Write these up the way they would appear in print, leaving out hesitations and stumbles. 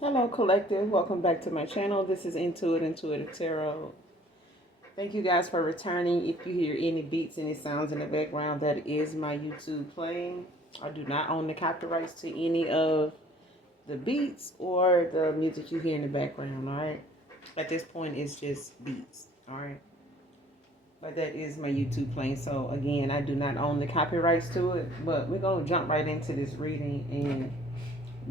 Hello, collective. Welcome back to my channel. This is Intuitive Tarot. Thank you guys for returning. If you hear any beats, any sounds in the background, that is my YouTube playing. I do not own the copyrights to any of the beats or the music you hear in the background, all right? At this point, it's just beats, all right? But that is my YouTube playing. So, again, I do not own the copyrights to it. But we're going to jump right into this reading and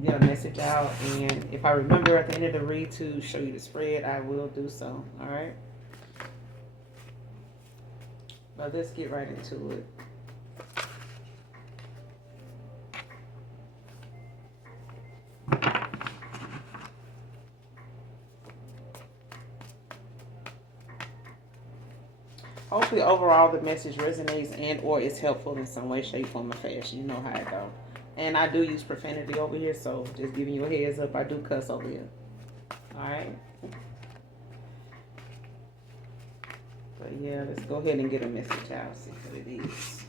get a message out, and if I remember at the end of the read to show you the spread, I will do so. All right, but let's get right into it. Hopefully overall the message resonates and or is helpful in some way, shape, form, or fashion. You know how it go. And I do use profanity over here, so just giving you a heads up, I do cuss over here. All right, but yeah, let's go ahead and get a message out, see what it is.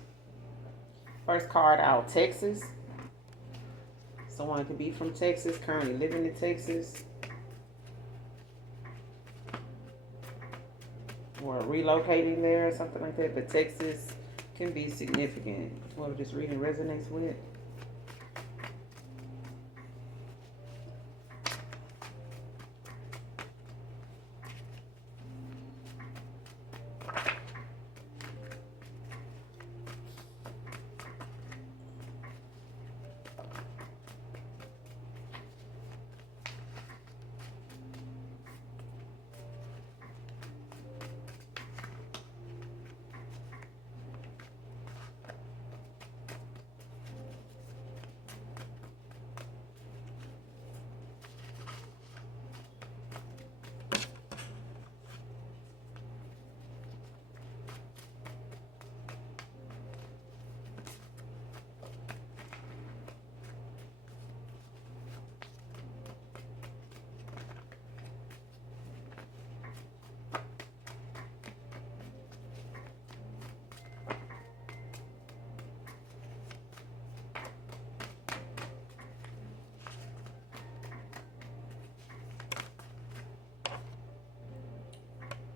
First card out, Texas. Someone could be from Texas, currently living in Texas, or relocating there or something like that. But Texas can be significant. Whoever this reading resonates with.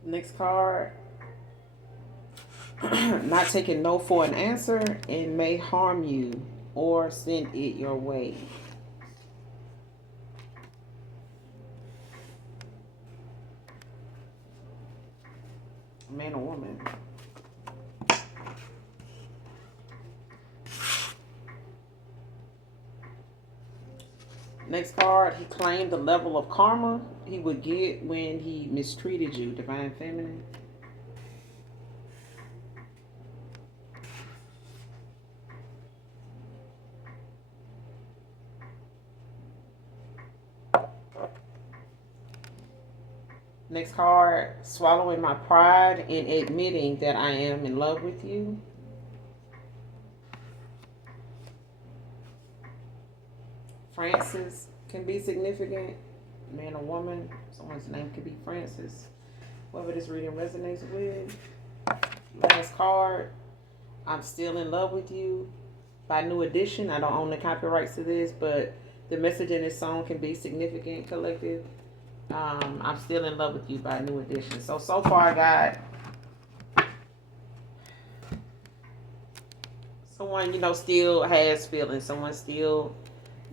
Next card. Not taking no for an answer and may harm you or send it your way. Man or woman. Next card, he claimed the level of karma he would get when he mistreated you. Divine Feminine. Next card, swallowing my pride and admitting that I am in love with you. Francis can be significant. Man or woman. Someone's name could be Francis. Whoever this reading resonates with. Last card, I'm still in love with you. By New Edition. I don't own the copyrights to this, but the message in this song can be significant, collective. I'm still in love with you by New Edition. So far I got someone, still has feelings. Someone still,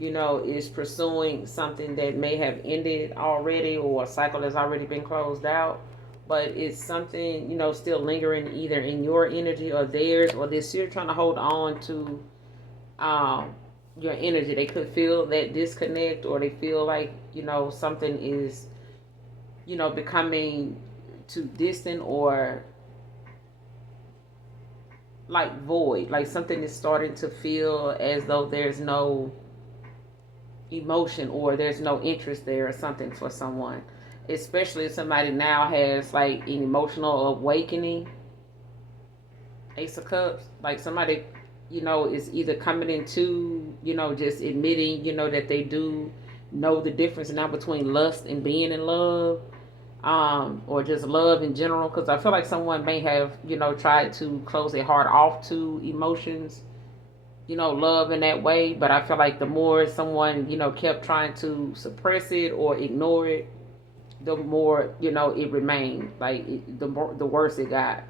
is pursuing something that may have ended already, or a cycle that's already been closed out. But it's something, still lingering either in your energy or theirs, or they're still trying to hold on to your energy. They could feel that disconnect, or they feel like, something is, becoming too distant, or like void, like something is starting to feel as though there's no emotion or there's no interest there or something for someone, especially if somebody now has like an emotional awakening. Ace of Cups, like somebody, is either coming into, just admitting, that they do know the difference now between lust and being in love, or just love in general. Because I feel like someone may have, tried to close their heart off to emotions, love in that way. But I feel like the more someone, kept trying to suppress it or ignore it, the more, it remained. Like, the worse it got.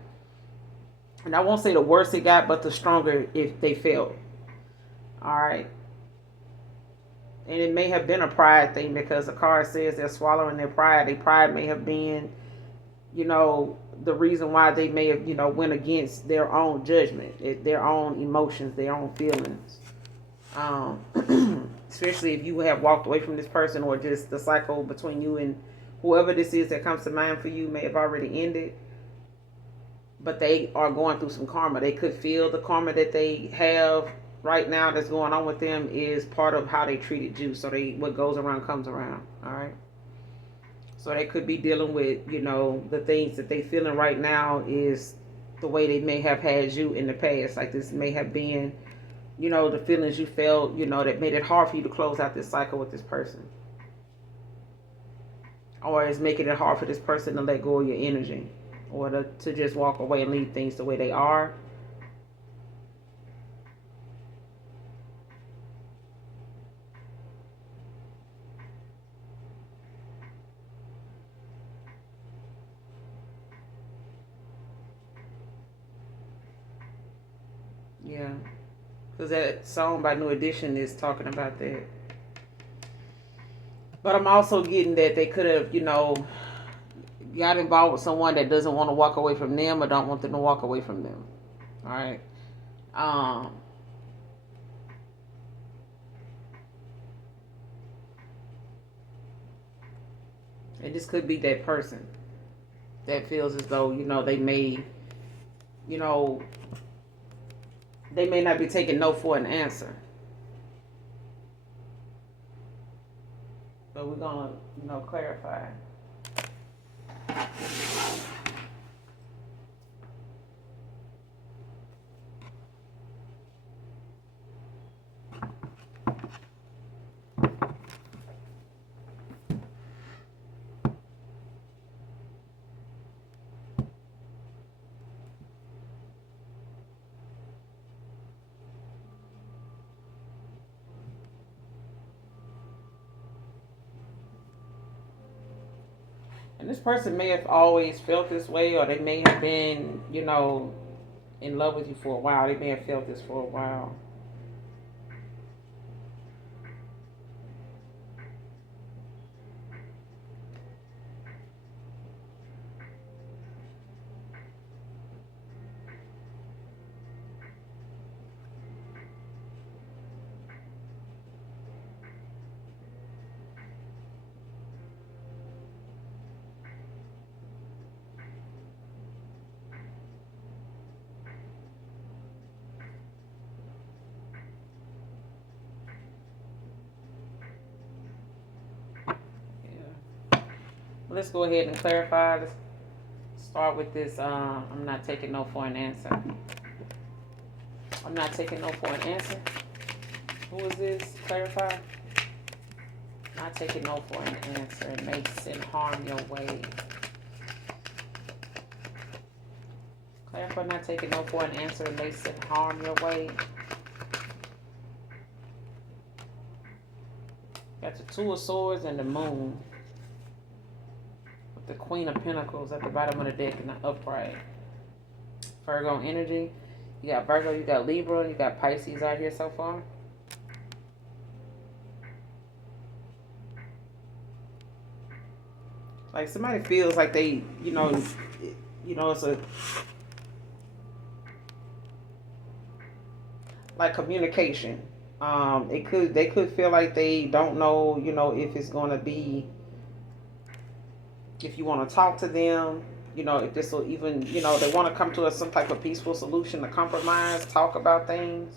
And I won't say the worse it got, but the stronger if they felt. All right. And it may have been a pride thing, because the card says they're swallowing their pride. Their pride may have been, the reason why they may have, went against their own judgment, their own emotions, their own feelings. Especially if you have walked away from this person, or just the cycle between you and whoever this is that comes to mind for you may have already ended. But they are going through some karma. They could feel the karma that they have right now that's going on with them is part of how they treated you. So what goes around comes around. All right. So they could be dealing with, the things that they feeling right now is the way they may have had you in the past. Like, this may have been, the feelings you felt, that made it hard for you to close out this cycle with this person. Or it's making it hard for this person to let go of your energy, or to just walk away and leave things the way they are. Yeah, because that song by New Edition is talking about that. But I'm also getting that they could have, got involved with someone that doesn't want to walk away from them, or don't want them to walk away from them. All right. Um, and this could be that person that feels as though, you know, they may not be taking no for an answer. But we're gonna, clarify. And this person may have always felt this way, or they may have been, in love with you for a while. They may have felt this for a while. Yeah. Let's go ahead and clarify. Let's start with this. I'm not taking no for an answer. I'm not taking no for an answer. Who is this? Clarify. Not taking no for an answer. It may send harm your way. Clarify. Not taking no for an answer. It may send harm your way. Got the Two of Swords and the Moon. With the Queen of Pentacles at the bottom of the deck in the upright. Virgo energy. You got Virgo, you got Libra, you got Pisces out here so far. Like, somebody feels like they, it's a, like, communication. They could feel like they don't know, if it's going to be, if you want to talk to them, if this will even, they want to come to some type of peaceful solution, to compromise, talk about things.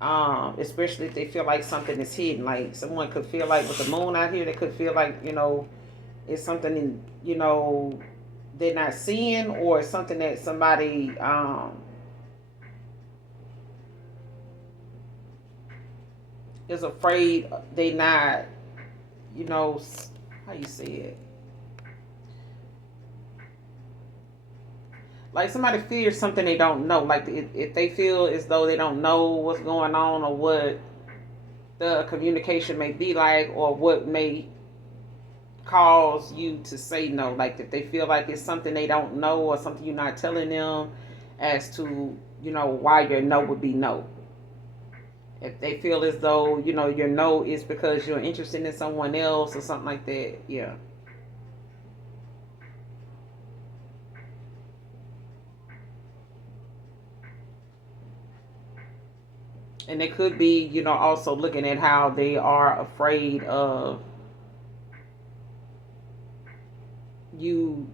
Especially if they feel like something is hidden. Like, someone could feel like, with the moon out here, they could feel like, it's something, they're not seeing, or it's something that somebody, is afraid they not, how you say it? like somebody fears something they don't know. Like if they feel as though they don't know what's going on or what the communication may be like or what may cause you to say no. Like if they feel like it's something they don't know or something you're not telling them as to, why your no would be no. If they feel as though, your no is because you're interested in someone else or something like that, yeah. And they could be, also looking at how they are afraid of you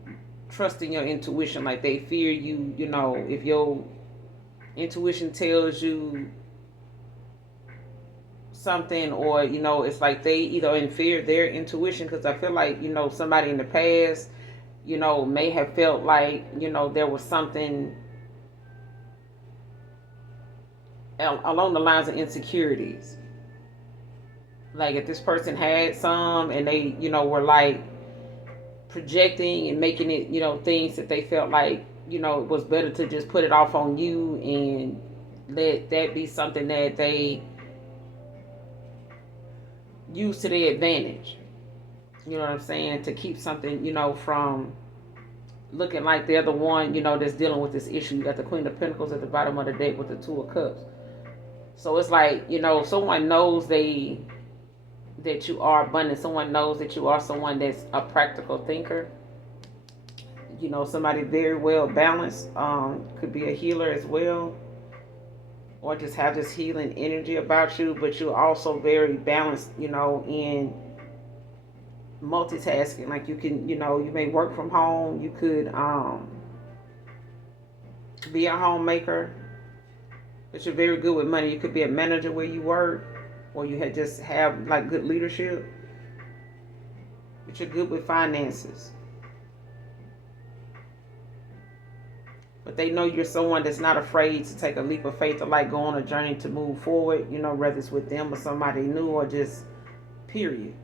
trusting your intuition. Like they fear you, if your intuition tells you something, or it's like they either in fear their intuition, because I feel like somebody in the past may have felt like there was something along the lines of insecurities. Like if this person had some and they were like projecting and making it things that they felt like it was better to just put it off on you and let that be something that they use to their advantage. You know what I'm saying? To keep something, from looking like they're the one, that's dealing with this issue. You got the Queen of Pentacles at the bottom of the deck with the Two of Cups. So it's like, someone knows that you are abundant. Someone knows that you are someone that's a practical thinker. Somebody very well balanced. Could be a healer as well. Or just have this healing energy about you, but you're also very balanced, in multitasking. Like you can, you may work from home. You could be a homemaker, but you're very good with money. You could be a manager where you work, or you had just have like good leadership, but you're good with finances. But they know you're someone that's not afraid to take a leap of faith or like go on a journey to move forward, whether it's with them or somebody new or just period.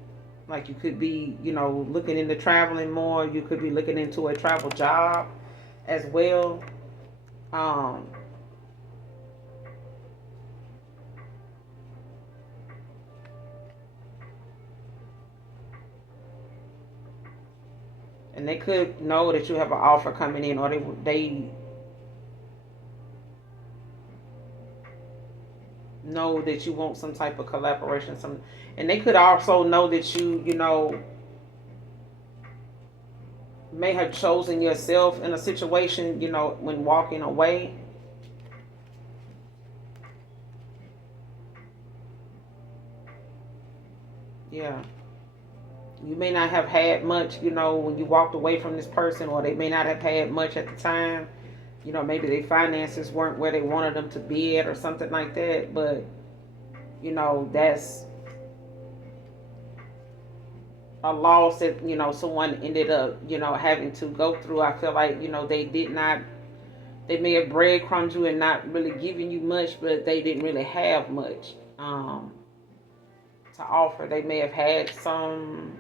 Like you could be, looking into traveling more. You could be looking into a travel job as well. And they could know that you have an offer coming in, or they know that you want some type of collaboration. And they could also know that you may have chosen yourself in a situation, when walking away. Yeah. You may not have had much, when you walked away from this person, or they may not have had much at the time. Maybe their finances weren't where they wanted them to be at or something like that. But, that's a loss that, someone ended up, having to go through. I feel like, they may have breadcrumbed you and not really giving you much, but they didn't really have much to offer. They may have had some.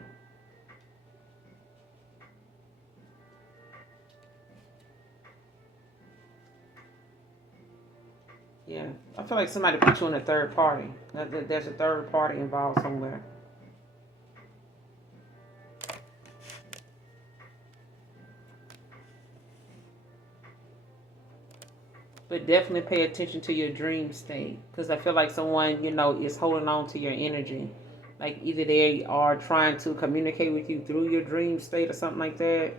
Yeah, I feel like somebody put you in a third party. There's a third party involved somewhere. But definitely pay attention to your dream state, because I feel like someone, is holding on to your energy. Like either they are trying to communicate with you through your dream state or something like that,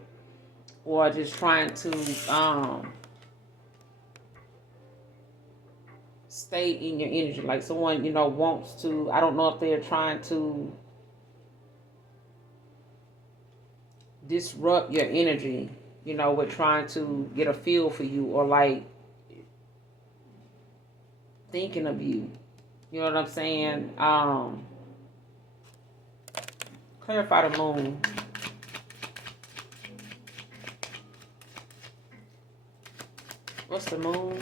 or just trying to stay in your energy. Like someone, wants to, I don't know if they're trying to disrupt your energy, with trying to get a feel for you, or like thinking of you. You know what I'm saying? Clarify the moon. What's the moon?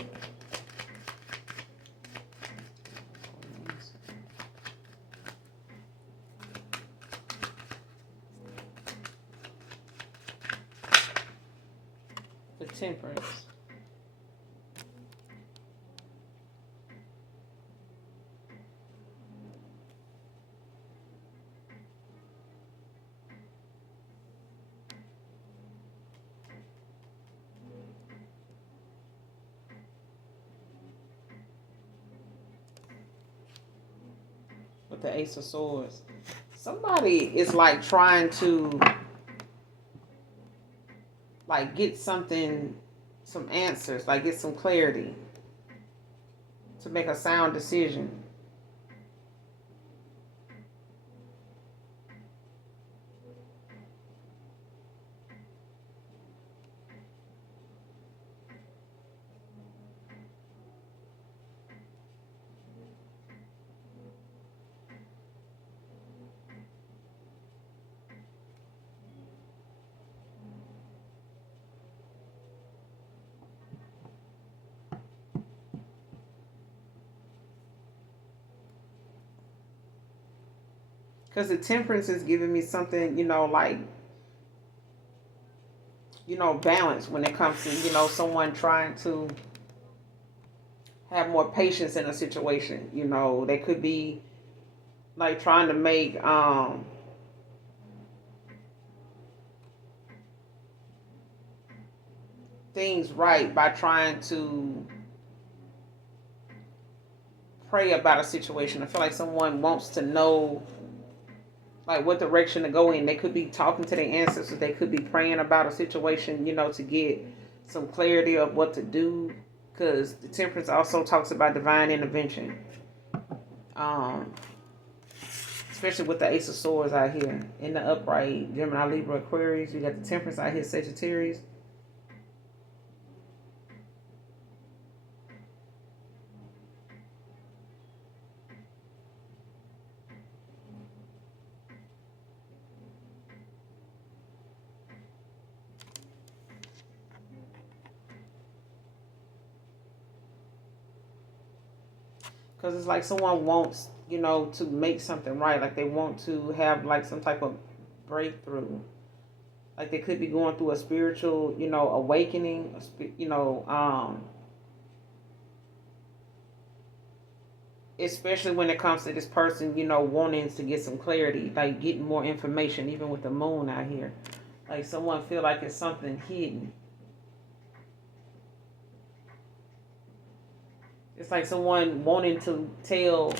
The Temperance. with the Ace of Swords. Somebody is like trying to like get something, some answers, like get some clarity to make a sound decision. Because the Temperance is giving me something, like, balance when it comes to, someone trying to have more patience in a situation. They could be like trying to make things right by trying to pray about a situation. I feel like someone wants to know like what direction to go in. They could be talking to their ancestors. They could be praying about a situation, to get some clarity of what to do. Because the Temperance also talks about divine intervention. Especially with the Ace of Swords out here in the upright, Gemini, Libra, Aquarius. You got the Temperance out here, Sagittarius. Because it's like someone wants, to make something right. Like they want to have like some type of breakthrough. Like they could be going through a spiritual, awakening, especially when it comes to this person, wanting to get some clarity, like getting more information, even with the moon out here. Like someone feel like it's something hidden. It's like someone wanting to tell,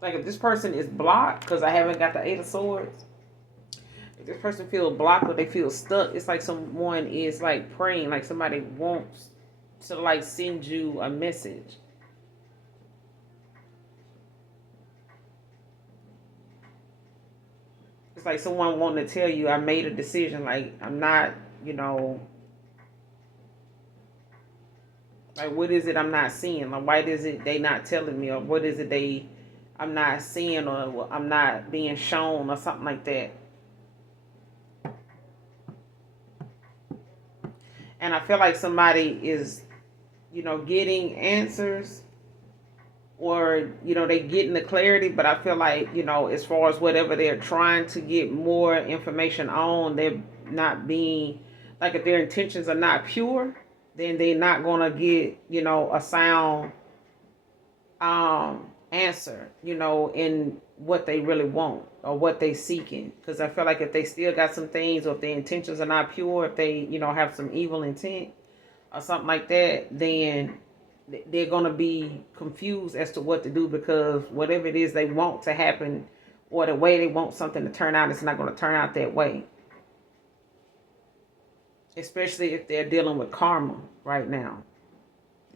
like if this person is blocked, because I haven't got the Eight of Swords, if this person feels blocked or they feel stuck, it's like someone is like praying, like somebody wants to like send you a message. It's like someone wanting to tell you, I made a decision, like I'm not, like what is it I'm not seeing? Like why is it they not telling me? Or what is it I'm not seeing, or I'm not being shown, or something like that. And I feel like somebody is, getting answers, or, they getting the clarity, but I feel like, as far as whatever they're trying to get more information on, they're not being, like if their intentions are not pure, then they're not going to get, a sound answer, in what they really want or what they seeking. Because I feel like if they still got some things, or if their intentions are not pure, if they, have some evil intent or something like that, then they're going to be confused as to what to do, because whatever it is they want to happen, or the way they want something to turn out, it's not going to turn out that way. Especially if they're dealing with karma right now.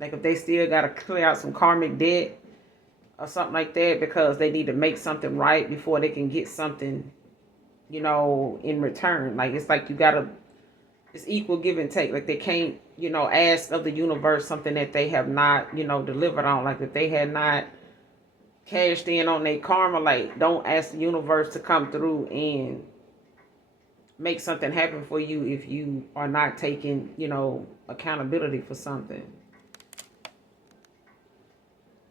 Like if they still got to clear out some karmic debt or something like that, because they need to make something right before they can get something, in return. Like it's like it's equal give and take. Like they can't, ask of the universe something that they have not, delivered on. Like if they had not cashed in on their karma, like don't ask the universe to come through and make something happen for you if you are not taking, accountability for something.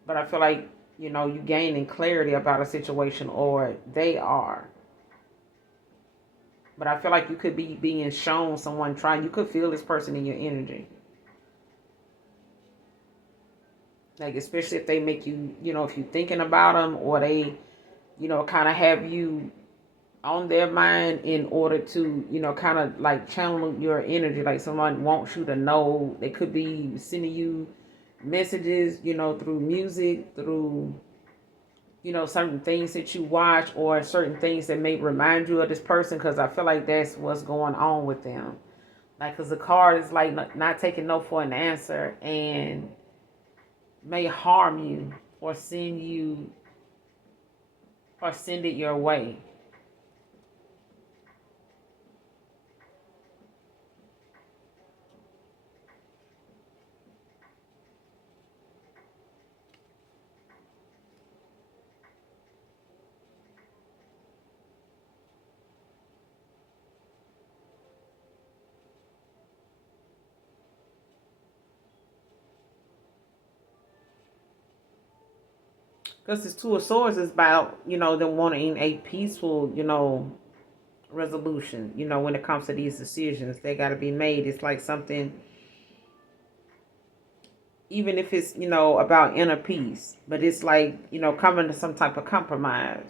But I feel like, you gaining clarity about a situation, or they are. But I feel like you could be being shown someone trying. You could feel this person in your energy. Like, especially if they make you, if you're thinking about them, or they, kind of have you on their mind in order to, kind of like channel your energy. Like someone wants you to know. They could be sending you, messages, through music, through, certain things that you watch or certain things that may remind you of this person, because I feel like that's what's going on with them. Like, because the card is like not taking no for an answer and may harm you or send it your way. Because this Two of Swords is about, them wanting a peaceful, resolution. When it comes to these decisions, they got to be made. It's like something, even if it's, about inner peace, but it's like, coming to some type of compromise.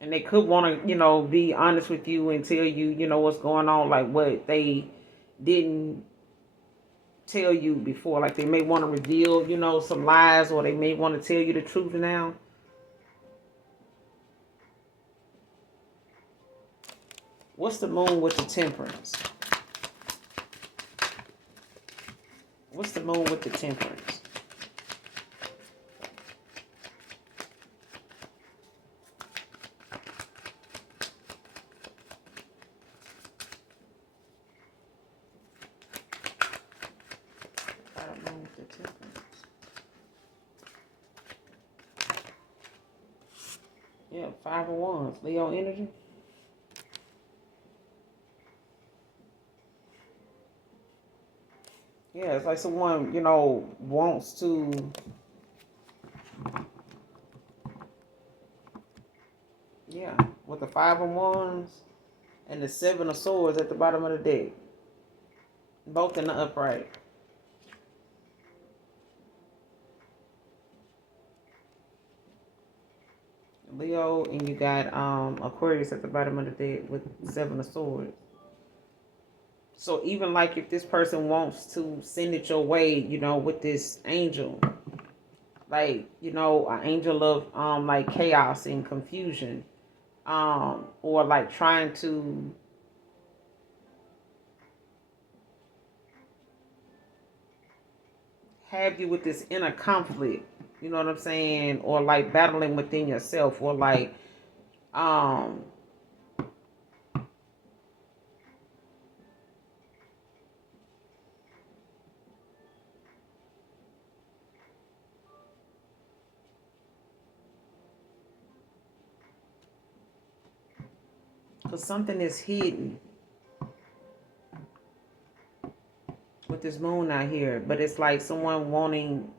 And they could want to, be honest with you and tell you, what's going on, like what they didn't tell you before. Like they may want to reveal, some lies, or they may want to tell you the truth now. What's the moon with the temperance? What's the moon with the temperance? Moon with the temperance. Yeah, Five of Wands. Leo energy. Yeah, it's like someone, wants to, yeah, with the Five of Wands and the Seven of Swords at the bottom of the deck. Both in the upright. Leo, and you got Aquarius at the bottom of the deck with Seven of Swords. So even like if this person wants to send it your way, with this angel, like, an angel of like chaos and confusion, or like trying to have you with this inner conflict, you know what I'm saying, or like battling within yourself, or like um because something is hidden with this moon out here, but it's like someone wanting,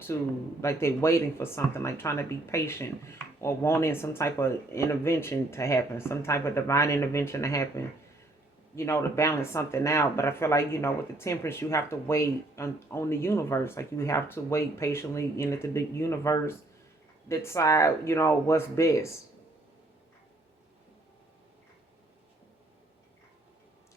to, like they waiting for something, like trying to be patient, or wanting some type of intervention to happen, some type of divine intervention to happen, to balance something out. But I feel like, with the temperance, you have to wait on the universe. Like you have to wait patiently and let the universe decide, what's best.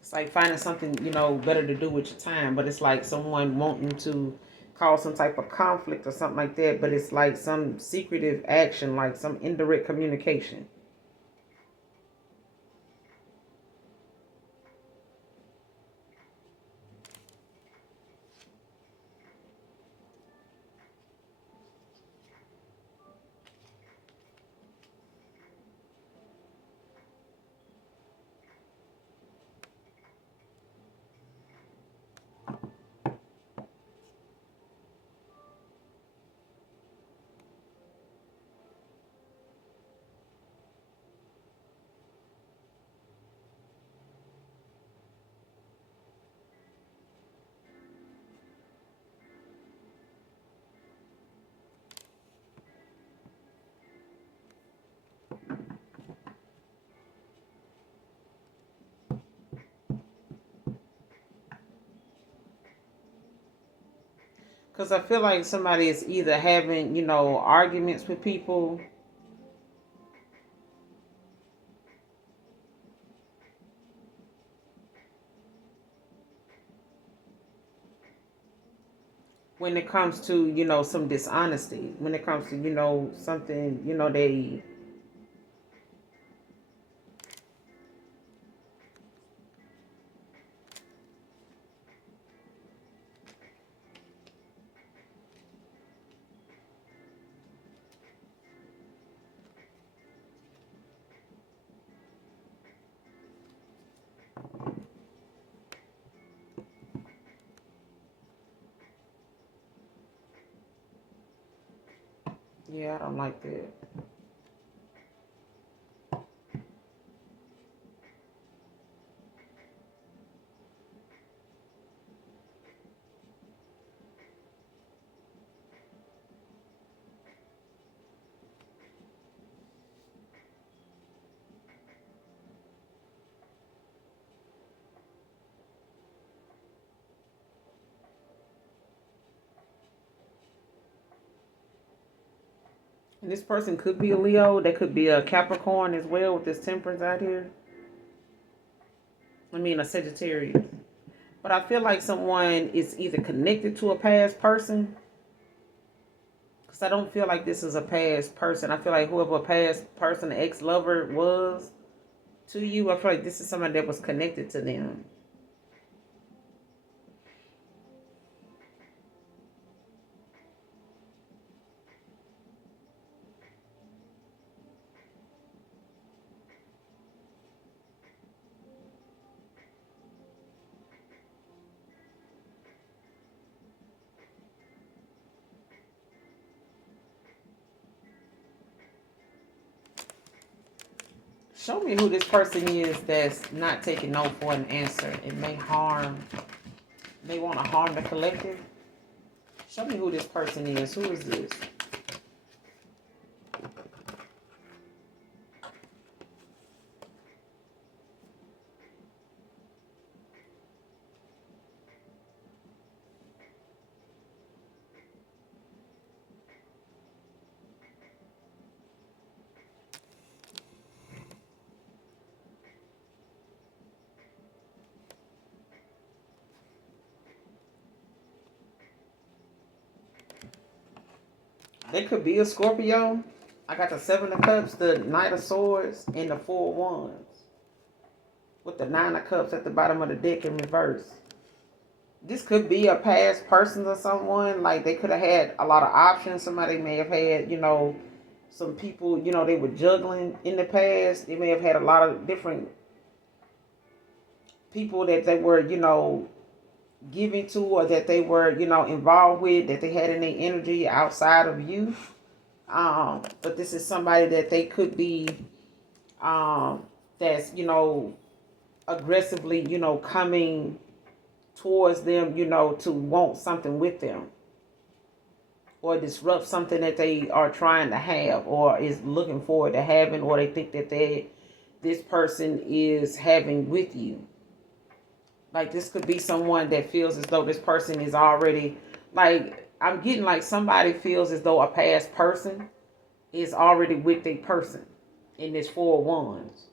It's like finding something, better to do with your time, but it's like someone wanting to cause some type of conflict or something like that, but it's like some secretive action, like some indirect communication. Because I feel like somebody is either having, arguments with people, when it comes to, some dishonesty, when it comes to, something, they, yeah, I don't like that. And this person could be a Leo. They could be a Capricorn as well with this temperance out here. I mean, a Sagittarius. But I feel like someone is either connected to a past person. Because I don't feel like this is a past person. I feel like whoever a past person, ex-lover was to you, I feel like this is somebody that was connected to them. Show me who this person is that's not taking no for an answer. It may harm, they want to harm the collective. Show me who this person is. Who is this? They could be a Scorpio. I got the Seven of Cups, the Knight of Swords, and the Four of Wands. With the Nine of Cups at the bottom of the deck in reverse. This could be a past person or someone. Like they could have had a lot of options. Somebody may have had, some people, they were juggling in the past. They may have had a lot of different people that they were, giving to, or that they were, involved with, that they had in their energy outside of you. But this is somebody that they could be, that's, aggressively, coming towards them, to want something with them, or disrupt something that they are trying to have, or is looking forward to having, or they think that this person is having with you. Like this could be someone that feels as though this person is already, like I'm getting like somebody feels as though a past person is already with a person in this Four of Wands.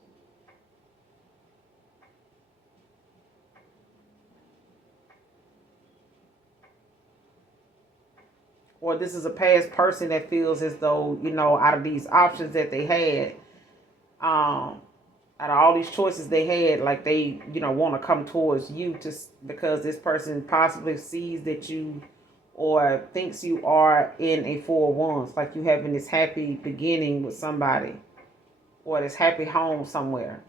Or this is a past person that feels as though, out of these options that they had, out of all these choices they had, like they, want to come towards you because this person possibly sees that you, or thinks you are in a Four of Wands, like you having this happy beginning with somebody, or this happy home somewhere.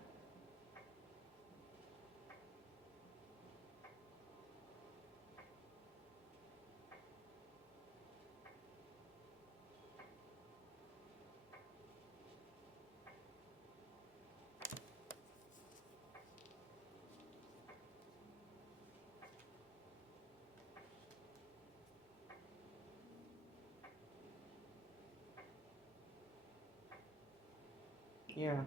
Yeah.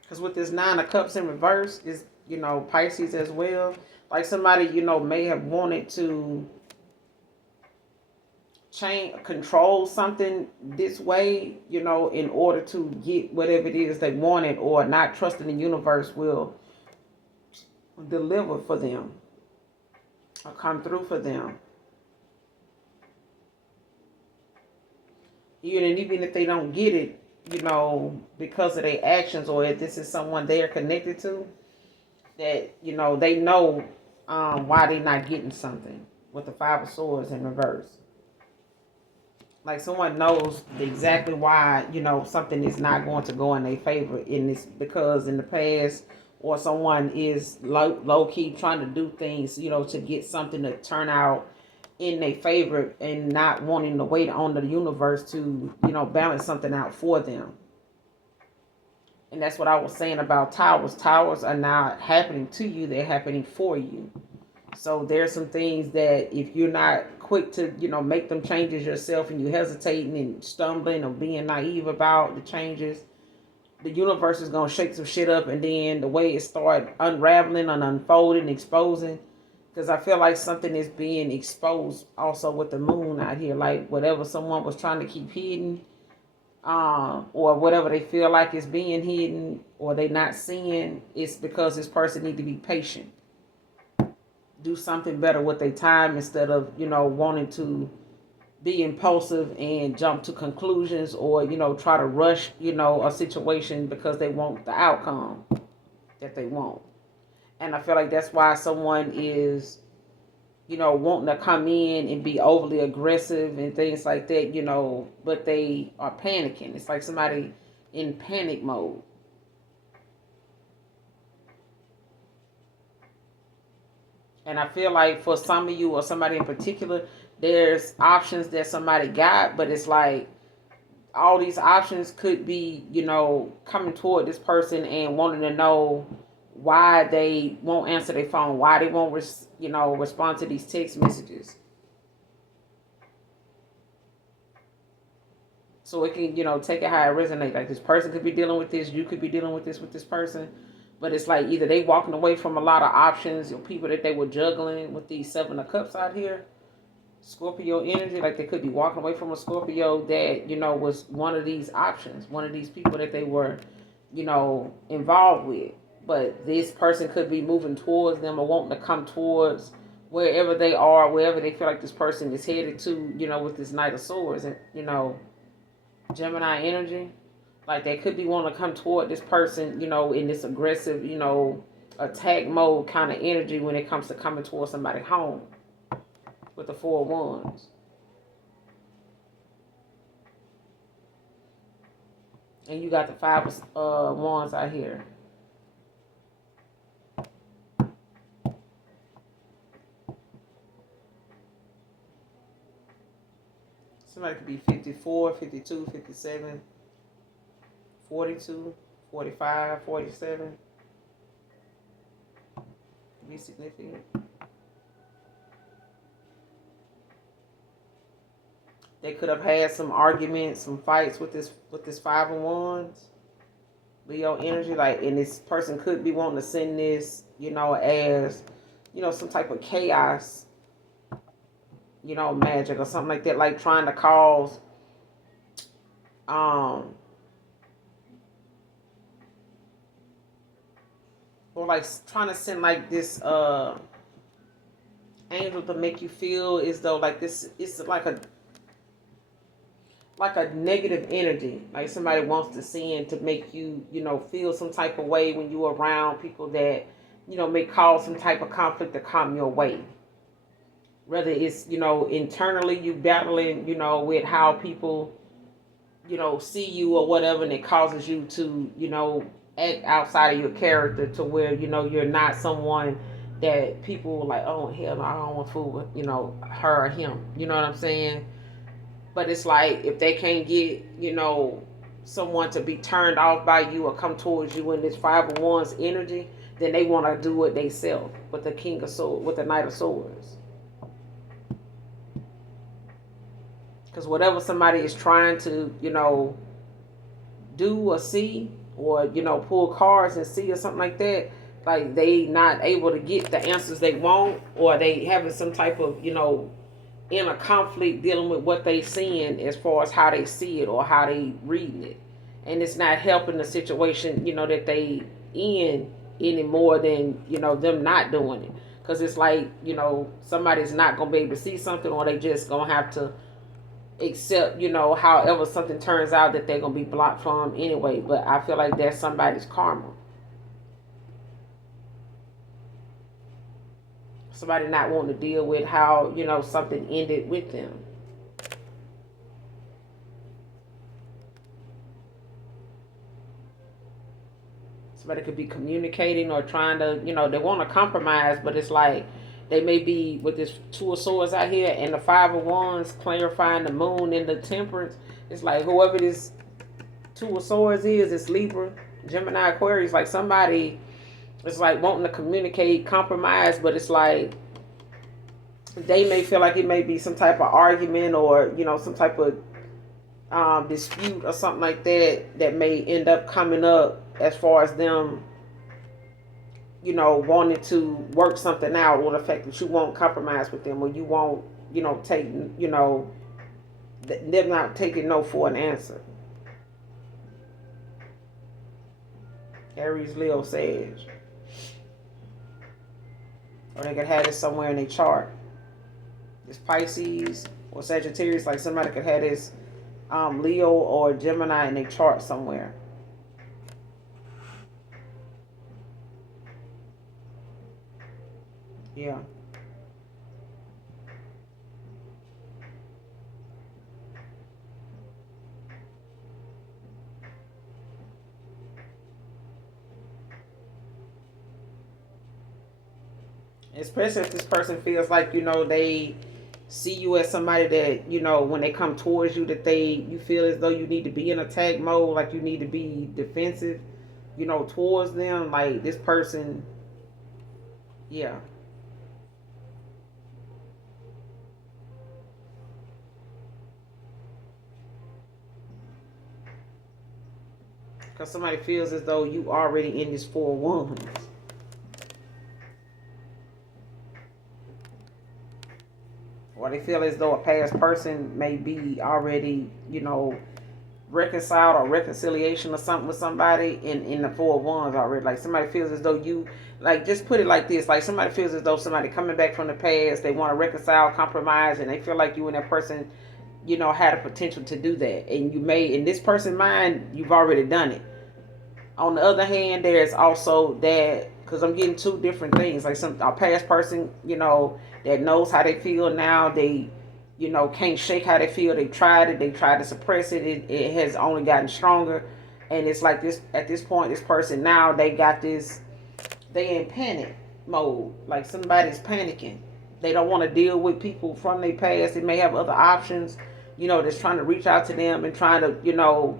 Because with this Nine of Cups in reverse is, Pisces as well. Like somebody, may have wanted to control something this way, in order to get whatever it is they wanted, or not trusting the universe will deliver for them or come through for them. even if they don't get it, because of their actions, or if this is someone they are connected to, that they know why they're not getting something with the Five of Swords in reverse. Like someone knows exactly why something is not going to go in their favor in this, because in the past, or someone is low key trying to do things to get something to turn out in their favor, and not wanting to wait on the universe to balance something out for them. And that's what I was saying about towers. Towers are not happening to you, they're happening for you. So there's some things that if you're not quick to, make them changes yourself, and you hesitating and stumbling or being naive about the changes, the universe is going to shake some shit up, and then the way it start unraveling and unfolding, exposing, because I feel like something is being exposed also with the moon out here. Like whatever someone was trying to keep hidden, or whatever they feel like is being hidden, or they not seeing, it's because this person need to be patient. Do something better with their time, instead of wanting to be impulsive and jump to conclusions, or try to rush a situation because they want the outcome that they want. And I feel like that's why someone is wanting to come in and be overly aggressive and things like that, but they are panicking. It's like somebody in panic mode. And I feel like for some of you, or somebody in particular, there's options that somebody got, but it's like all these options could be, coming toward this person and wanting to know why they won't answer their phone, why they won't, respond to these text messages. So it can, take it how it resonates. Like this person could be dealing with this, you could be dealing with this person. But it's like either they walking away from a lot of options, or people that they were juggling with these Seven of Cups out here. Scorpio energy, like they could be walking away from a Scorpio that, was one of these options, one of these people that they were, involved with. But this person could be moving towards them, or wanting to come towards wherever they are, wherever they feel like this person is headed to, with this Knight of Swords. And, Gemini energy. Like they could be wanting to come toward this person, in this aggressive, attack mode kind of energy when it comes to coming towards somebody's home with the Four of Wands. And you got the Five of Wands out here. Somebody could be 54, 52, 57. 42, 45, 47. Be significant. They could have had some arguments, some fights with this Five of Wands. Leo energy, like, and this person could be wanting to send this, as, some type of chaos, magic or something like that, like trying to cause, or like trying to send like this angel to make you feel as though like this is like a negative energy, like somebody wants to send to make you feel some type of way when you're around people that may cause some type of conflict to come your way. Whether it's internally you battling with how people see you or whatever, and it causes you to act outside of your character, to where you're not someone that people are like, oh hell no, I don't want to fool with her or him, you know what I'm saying? But it's like if they can't get someone to be turned off by you or come towards you in this Five of Wands energy, then they want to do it themselves with the King of Swords, with the Knight of Swords. Because whatever somebody is trying to do or see, or pull cards and see or something like that, like they not able to get the answers they want, or they having some type of inner conflict dealing with what they seeing as far as how they see it or how they reading it, and it's not helping the situation that they in any more than them not doing it. Because it's like somebody's not gonna be able to see something, or they just gonna have to Except, however something turns out that they're going to be blocked from anyway. But I feel like that's somebody's karma. Somebody not wanting to deal with how, something ended with them. Somebody could be communicating or trying to, they want to compromise, but it's like they may be with this Two of Swords out here and the Five of Wands clarifying the moon and the Temperance. It's like whoever this Two of Swords is, it's Libra, Gemini, Aquarius. Like somebody, it's like wanting to communicate, compromise, but it's like they may feel like it may be some type of argument or, some type of dispute or something like that may end up coming up as far as them, wanting to work something out, or the fact that you won't compromise with them, or you won't, take, them not taking no for an answer. Aries, Leo, Sag. Or they could have this somewhere in their chart. This Pisces or Sagittarius, like somebody could have this Leo or Gemini in their chart somewhere. Yeah. Especially if this person feels like, they see you as somebody that, when they come towards you, that you feel as though you need to be in attack mode, like you need to be defensive, towards them. Like this person, yeah. Because somebody feels as though you already in this Four of Wands. Or they feel as though a past person may be already, reconciled or reconciliation or something with somebody in the Four of Wands already. Like somebody feels as though you, like just put it like this, like somebody feels as though somebody coming back from the past, they want to reconcile, compromise, and they feel like you and that person, had a potential to do that. And you may, in this person's mind, you've already done it. On the other hand, there's also that, because I'm getting two different things. Like a past person, that knows how they feel now. They, can't shake how they feel. They tried it. They tried to suppress it. It has only gotten stronger. And it's like this, at this point, this person now, they got this, they in panic mode. Like somebody's panicking. They don't want to deal with people from their past. They may have other options, that's trying to reach out to them and trying to,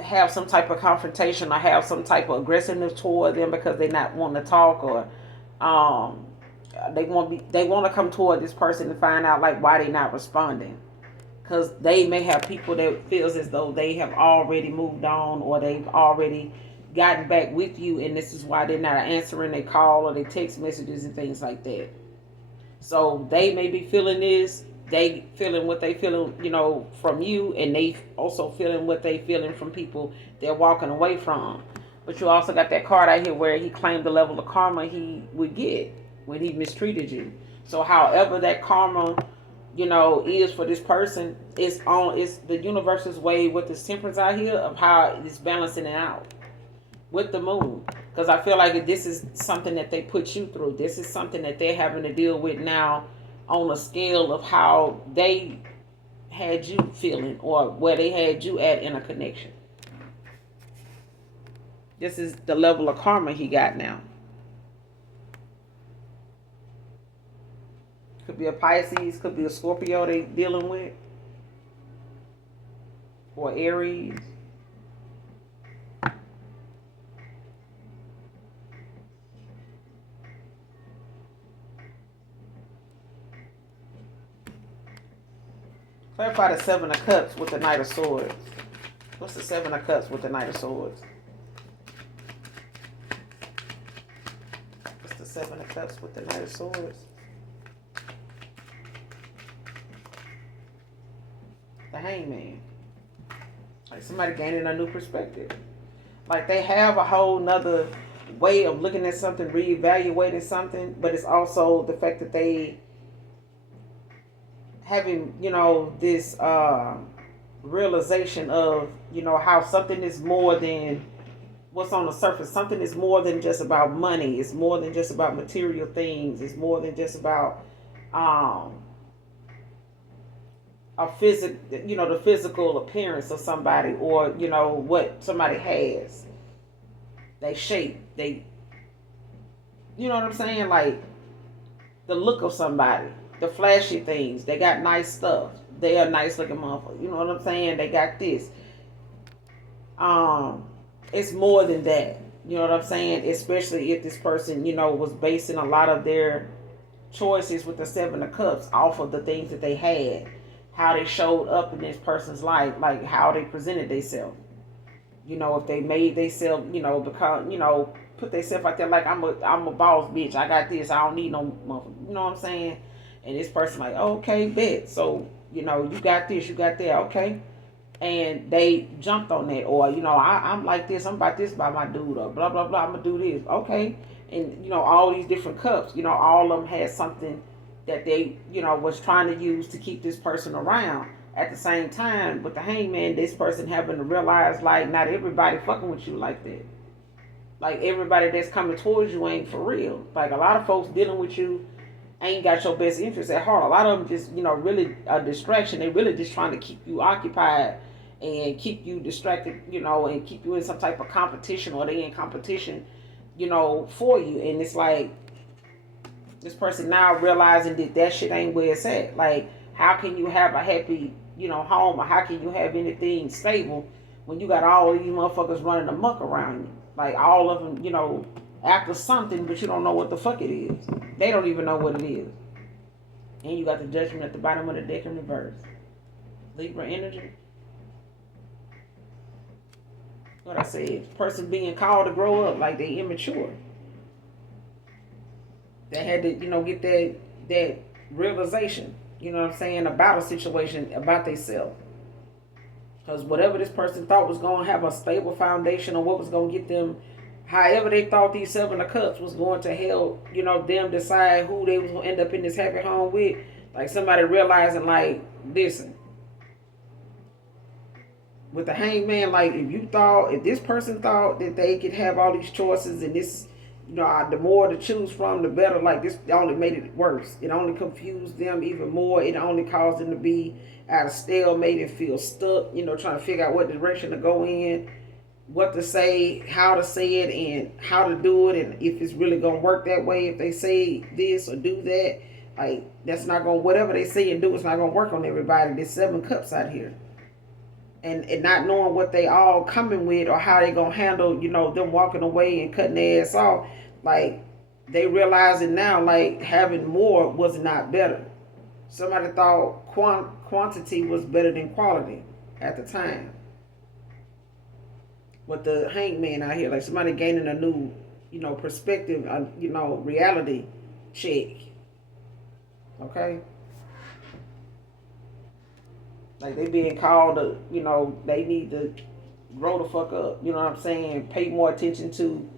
have some type of confrontation or have some type of aggressiveness toward them because they're not wanting to talk, or they want to come toward this person and find out like why they're not responding, because they may have people that feels as though they have already moved on, or they've already gotten back with you, and this is why they're not answering their call or their text messages and things like that. So they may be feeling this, they feeling what they feeling, from you, and they also feeling what they feeling from people they're walking away from. But you also got that card out here where he claimed the level of karma he would get when he mistreated you. So however that karma, is for this person, it's the universe's way with this Temperance out here of how it's balancing it out with the moon. Because I feel like this is something that they put you through. This is something that they're having to deal with now on a scale of how they had you feeling, or where they had you at in a connection. This is the level of karma he got now. Could be a Pisces, could be a Scorpio they dealing with, or Aries. Clarify the Seven of Cups with the Knight of Swords. What's the Seven of Cups with the Knight of Swords? What's the Seven of Cups with the Knight of Swords? The Hangman. Like somebody gaining a new perspective. Like they have a whole nother way of looking at something, reevaluating something, but it's also the fact that they having, this realization of, how something is more than what's on the surface. Something is more than just about money. It's more than just about material things. It's more than just about um the physical appearance of somebody, or what somebody has. They shape. You know what I'm saying? Like the look of somebody, the flashy things. They got nice stuff. They are nice looking motherfucker. You know what I'm saying? They got this. Um, it's more than that. You know what I'm saying? Especially if this person, was basing a lot of their choices with the Seven of Cups off of the things that they had, how they showed up in this person's life, like how they presented themselves. If they made themselves, become, put themselves out there like I'm a boss bitch. I got this. I don't need no motherfucker. You know what I'm saying? And this person like, oh, okay, bet. So you got this, you got that, okay. And they jumped on that, or I'm like this. I'm about this by my dude, or blah blah blah. I'm gonna do this, okay. And all these different cups. All of them had something that they was trying to use to keep this person around. At the same time, with the hangman, this person having to realize, like, not everybody fucking with you like that. Like, everybody that's coming towards you ain't for real. Like, a lot of folks dealing with you ain't got your best interest at heart. A lot of them just, really a distraction. They really just trying to keep you occupied and keep you distracted, and keep you in some type of competition, or they in competition, for you. And it's like, this person now realizing that shit ain't where it's at. Like, how can you have a happy, home, or how can you have anything stable when you got all these motherfuckers running amok around you? Like, all of them, after something, but you don't know what the fuck it is. They don't even know what it is. And you got the Judgment at the bottom of the deck in reverse. Libra energy. What I said, person being called to grow up, like they immature. They had to, get that realization, what I'm saying, about a situation, about themselves. Because whatever this person thought was going to have a stable foundation, or what was going to get them, however they thought these Seven of Cups was going to help, them decide who they was going to end up in this happy home with. Like, somebody realizing, like, listen, with the hangman, like, if this person thought that they could have all these choices, and this, the more to choose from, the better. Like, this only made it worse. It only confused them even more. It only caused them to be at a stalemate and feel stuck, trying to figure out what direction to go in, what to say, how to say it, and how to do it, and if it's really going to work that way. If they say this or do that, like, that's not going to, whatever they say and do, it's not going to work on everybody. There's 7 cups out here. And not knowing what they all coming with, or how they gonna handle, them walking away and cutting their ass off. Like, they realizing now, like, having more was not better. Somebody thought quantity was better than quality at the time. With the hangman out here, like somebody gaining a new, perspective, reality check. Okay? Like, they being called to, they need to grow the fuck up. You know what I'm saying? Pay more attention to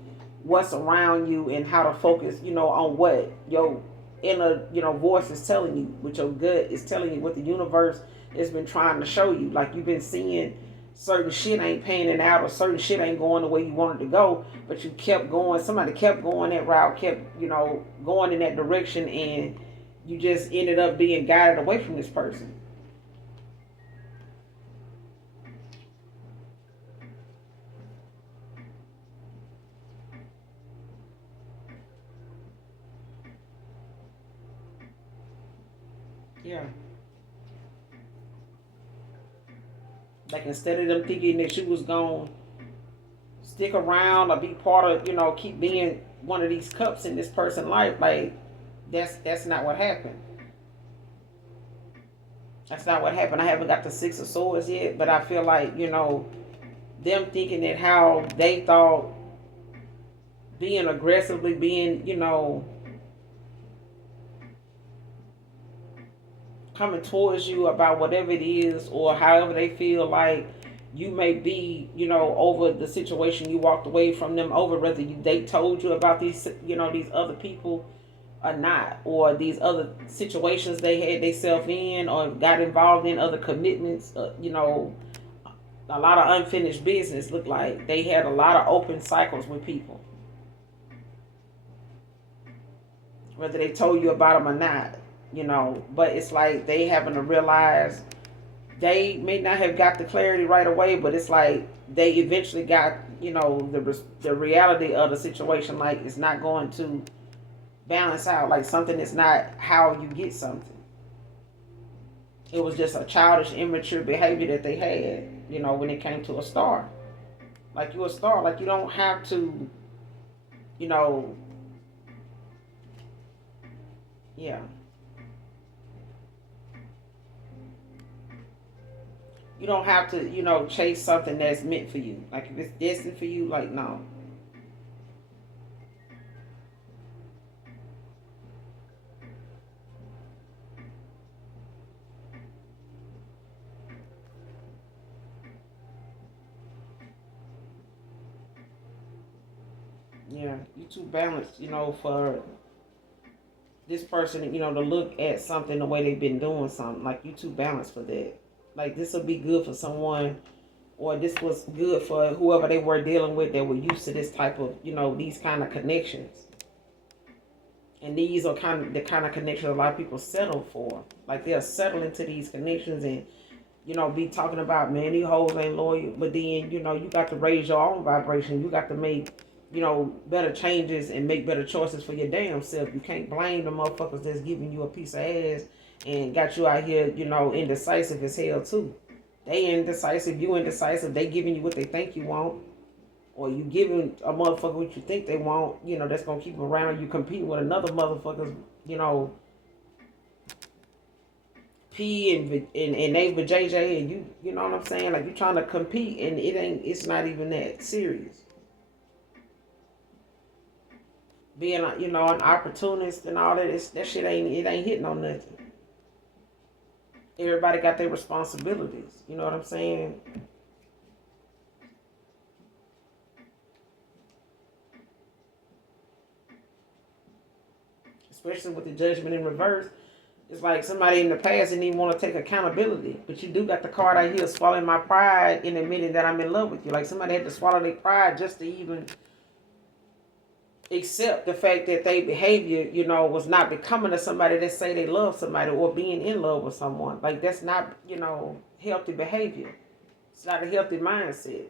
what's around you, and how to focus, on what your inner, voice is telling you, what your gut is telling you, what the universe has been trying to show you. Like, you've been seeing certain shit ain't panning out, or certain shit ain't going the way you wanted to go, but you kept going. Somebody kept going that route, kept, going in that direction, and you just ended up being guided away from this person. Yeah. Like, instead of them thinking that you was going to stick around or be part of, keep being one of these cups in this person's life, like, that's not what happened. That's not what happened. I haven't got the 6 of Swords yet, but I feel like, them thinking that how they thought being aggressively, being, coming towards you about whatever it is, or however they feel like you may be, over the situation you walked away from them over, whether they told you about these, these other people, or not, or these other situations they had themselves in, or got involved in other commitments, a lot of unfinished business. Look like they had a lot of open cycles with people, whether they told you about them or not, but it's like they having to realize they may not have got the clarity right away, but it's like they eventually got, the reality of the situation. Like, it's not going to balance out. Like, something is not how you get something. It was just a childish, immature behavior that they had, when it came to a star. Like, you a star. Like, you don't have to, you know, yeah. You don't have to, chase something that's meant for you. Like, if it's destined for you, like, no. Yeah, you too balanced, for this person, to look at something the way they've been doing something. Like, you too balanced for that. Like, this will be good for someone, or this was good for whoever they were dealing with that were used to this type of, these kind of connections. And these are the kind of connections a lot of people settle for. Like, they'll settle into these connections and, be talking about, man, these hoes ain't loyal. But then, you got to raise your own vibration. You got to make, better changes and make better choices for your damn self. You can't blame the motherfuckers that's giving you a piece of ass and got you out here, indecisive as hell too. They indecisive, you indecisive. They giving you what they think you want, or you giving a motherfucker what you think they want. That's gonna keep them around. You competing with another motherfuckers, P and they with JJ, and you know what I'm saying? Like, you trying to compete, and it's not even that serious. Being, an opportunist and all that, that shit ain't hitting on nothing. Everybody got their responsibilities. You know what I'm saying? Especially with the judgment in reverse. It's like somebody in the past didn't even want to take accountability. But you do got the card out here, swallowing my pride and admitting that I'm in love with you. Like, somebody had to swallow their pride just to even accept the fact that their behavior, was not becoming to somebody that say they love somebody or being in love with someone. Like, that's not, healthy behavior. It's not a healthy mindset.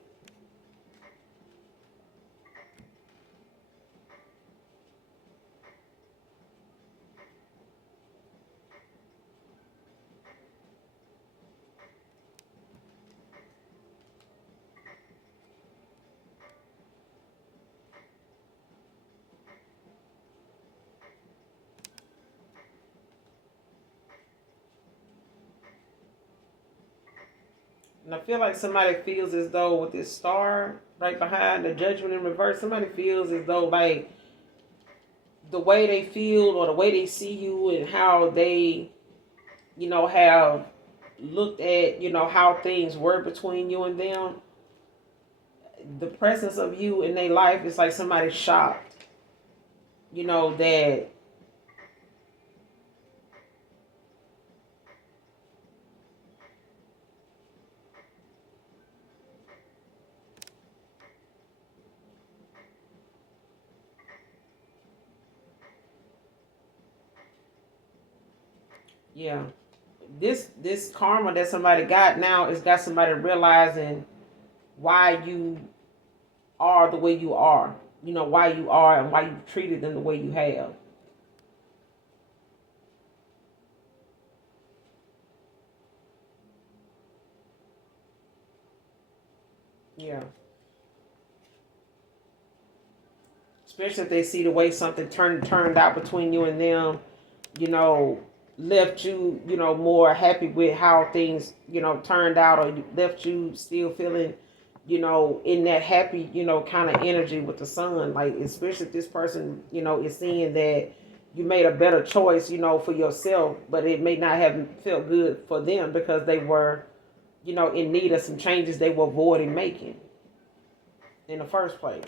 And I feel like somebody feels as though with this star right behind the judgment in reverse, somebody feels as though, like, the way they feel or the way they see you and how they, have looked at, how things were between you and them, the presence of you in their life is like somebody shocked, that, yeah, this karma that somebody got now is got somebody realizing why you are the way you are, why you are and why you treated them the way you have. Yeah. Especially if they see the way something turned out between you and them, you know, left you, more happy with how things, turned out, or left you still feeling, in that happy, kind of energy with the sun. Like, especially if this person, is seeing that you made a better choice, for yourself, but it may not have felt good for them because they were, in need of some changes they were avoiding making in the first place.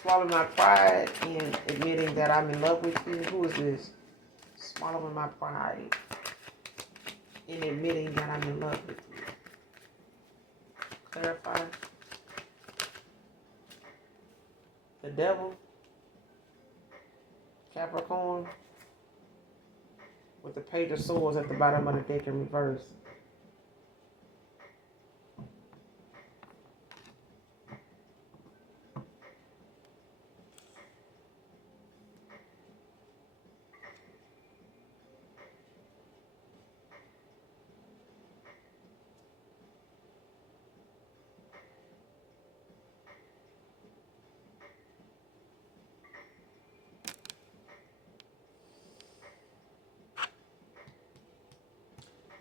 Swallowing my pride and admitting that I'm in love with you. Who is this? Swallowing my pride and admitting that I'm in love with you. Clarify. The devil. Capricorn. With the Page of Swords at the bottom of the deck in reverse.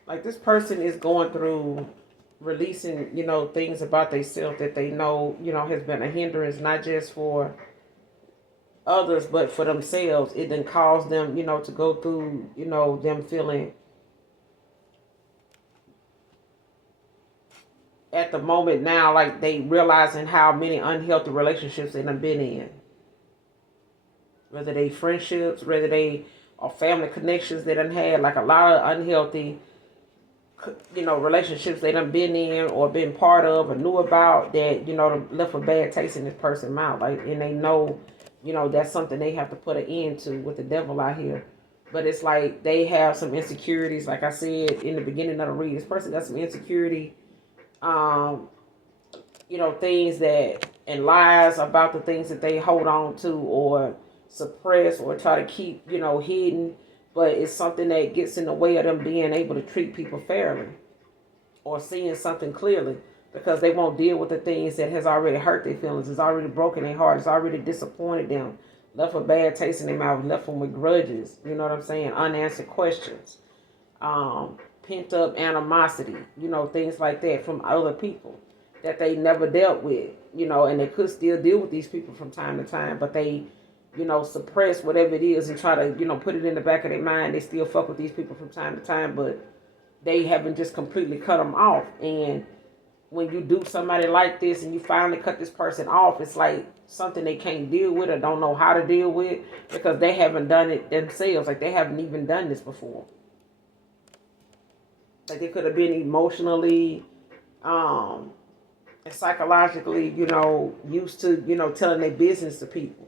Like this person is going through releasing, things about themselves that they know, has been a hindrance, not just for others, but for themselves. It then caused them, to go through, them feeling at the moment now, like they realizing how many unhealthy relationships they done been in. Whether they friendships, whether they are family connections they done had, like a lot of unhealthy relationships they done been in or been part of or knew about that, left a bad taste in this person's mouth. Like, and they know, that's something they have to put an end to with the devil out here. But it's like they have some insecurities, like I said in the beginning of the read. This person got some insecurity, things that and lies about the things that they hold on to or suppress or try to keep, hidden. But it's something that gets in the way of them being able to treat people fairly or seeing something clearly, because they won't deal with the things that has already hurt their feelings, it's already broken their heart, it's already disappointed them, left a bad taste in their mouth, left them with grudges, you know what I'm saying, unanswered questions, pent up animosity, things like that from other people that they never dealt with, and they could still deal with these people from time to time, but they suppress whatever it is and try to, put it in the back of their mind. They still fuck with these people from time to time, but they haven't just completely cut them off. And when you do somebody like this and you finally cut this person off, it's like something they can't deal with or don't know how to deal with because they haven't done it themselves. Like they haven't even done this before. Like they could have been emotionally, and psychologically, used to, telling their business to people.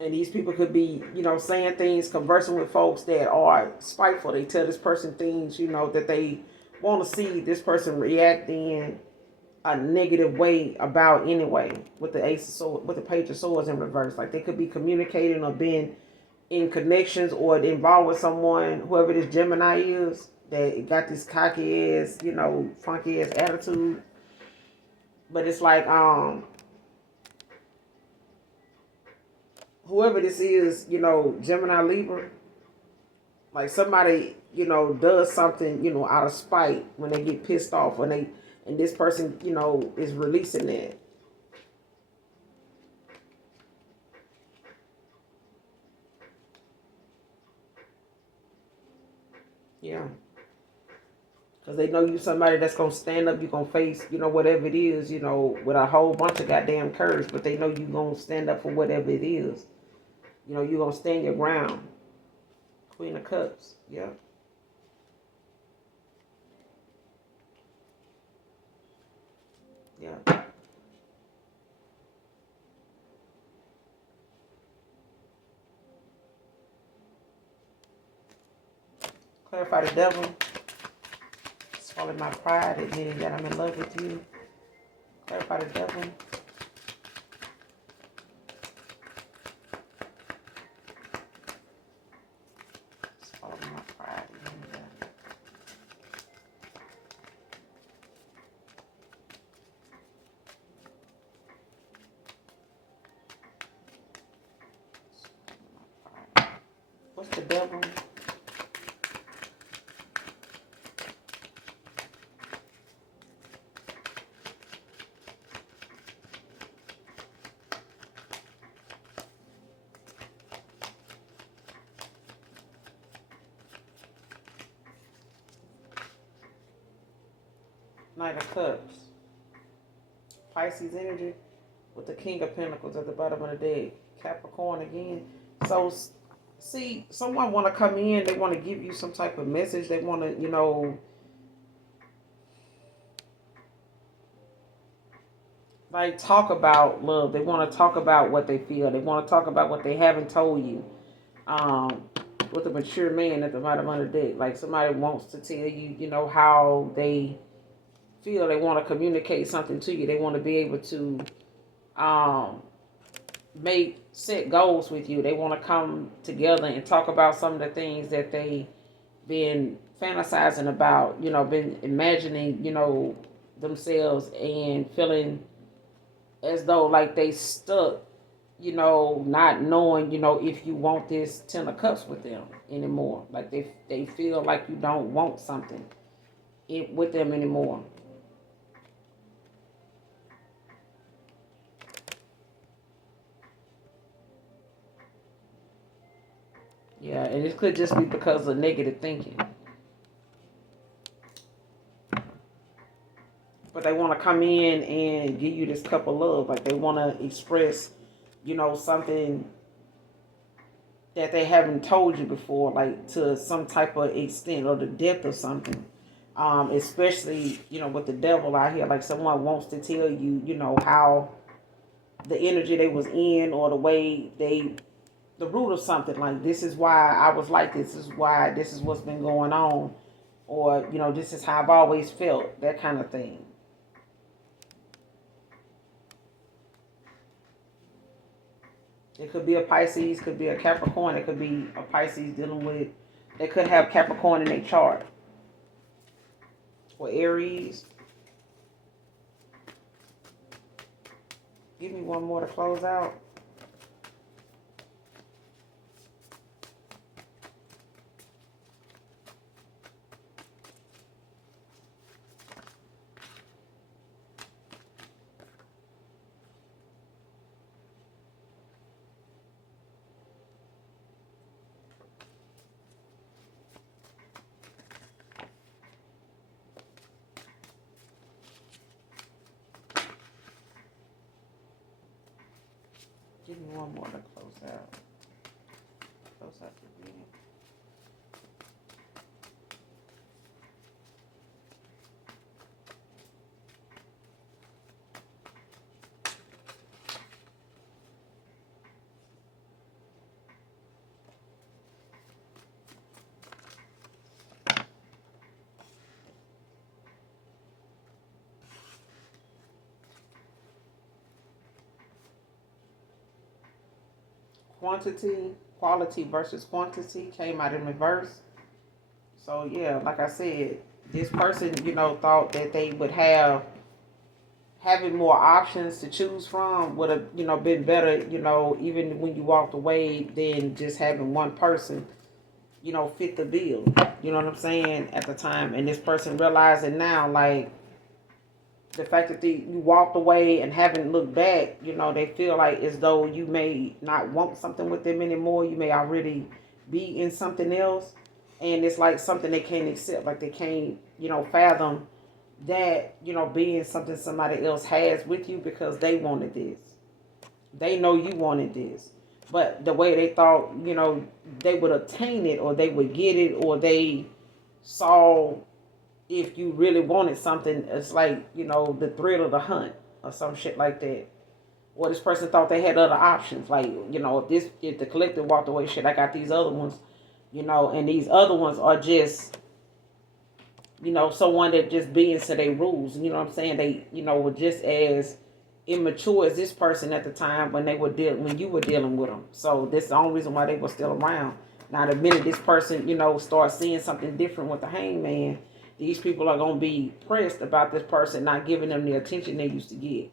And these people could be, saying things, conversing with folks that are spiteful. They tell this person things, that they want to see this person react in a negative way about anyway. With the Ace of Swords, with the Page of Swords in reverse, like they could be communicating or being in connections or involved with someone, whoever this Gemini is, that got this cocky ass, funky ass attitude. But it's like, whoever this is, Gemini, Libra, like somebody, does something, out of spite when they get pissed off and this person, is releasing that. Yeah. Because they know you somebody that's going to stand up, you're going to face, whatever it is, with a whole bunch of goddamn courage, but they know you're going to stand up for whatever it is. You're going to stand your ground. Queen of Cups. Yeah. Yeah. Clarify the devil. Swallow my pride, admitting that I'm in love with you. Clarify the devil. Swallow my pride, admitting that. What's the devil? Knight of Cups. Pisces energy. with the King of Pentacles at the bottom of the deck. Capricorn again. So, see, someone want to come in. They want to give you some type of message. They want to, like talk about love. They want to talk about what they feel. They want to talk about what they haven't told you. Um, with a mature man at the bottom of the deck, like somebody wants to tell you, how they feel. They want to communicate something to you. They want to be able to um, set goals with you. They want to come together and talk about some of the things that they been fantasizing about. Been imagining, themselves and feeling as though like they stuck, not knowing, if you want this 10 of cups with them anymore. Like they feel like you don't want something with them anymore. Yeah, and it could just be because of negative thinking. But they want to come in and give you this cup of love. Like they want to express, something that they haven't told you before, like to some type of extent or the depth of something. Especially, with the devil out here, like someone wants to tell you, how the energy they was in or the way the root of something. Like, this is why I was like this. This is why this is what's been going on. Or, this is how I've always felt. That kind of thing. It could be a Pisces, could be a Capricorn, it could be a Pisces dealing with, they could have Capricorn in their chart. Or Aries. Give me one more to close out. Give me one more to close out. Close out the reading. Quality versus quantity came out in reverse. So yeah, like I said, this person, thought that they would having more options to choose from would have, been better, even when you walked away than just having one person, fit the bill. You know what I'm saying? At the time. And this person realizing now, like, the fact that you walked away and haven't looked back, they feel like as though you may not want something with them anymore. You may already be in something else. And it's like something they can't accept. Like they can't, fathom that, being something somebody else has with you because they wanted this. They know you wanted this. But the way they thought, they would obtain it or they would get it or they saw if you really wanted something, it's like, the thrill of the hunt or some shit like that. Or this person thought they had other options. Like, if the collective walked away, shit, I got these other ones, and these other ones are just, someone that just be into their rules. You know what I'm saying? They, were just as immature as this person at the time when when you were dealing with them. So that's the only reason why they were still around. Now, the minute this person, starts seeing something different with the hangman, these people are going to be pressed about this person not giving them the attention they used to get.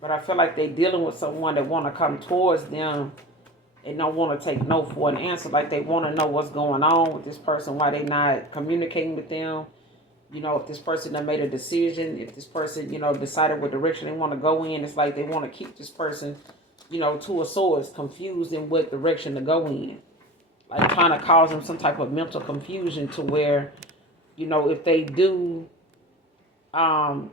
But I feel like they're dealing with someone that want to come towards them and don't want to take no for an answer. Like they want to know what's going on with this person, why they not communicating with them. You know, if this person done made a decision, if this person, decided what direction they want to go in, it's like they want to keep this person, to a source, confused in what direction to go in. Like trying to cause them some type of mental confusion to where, if they do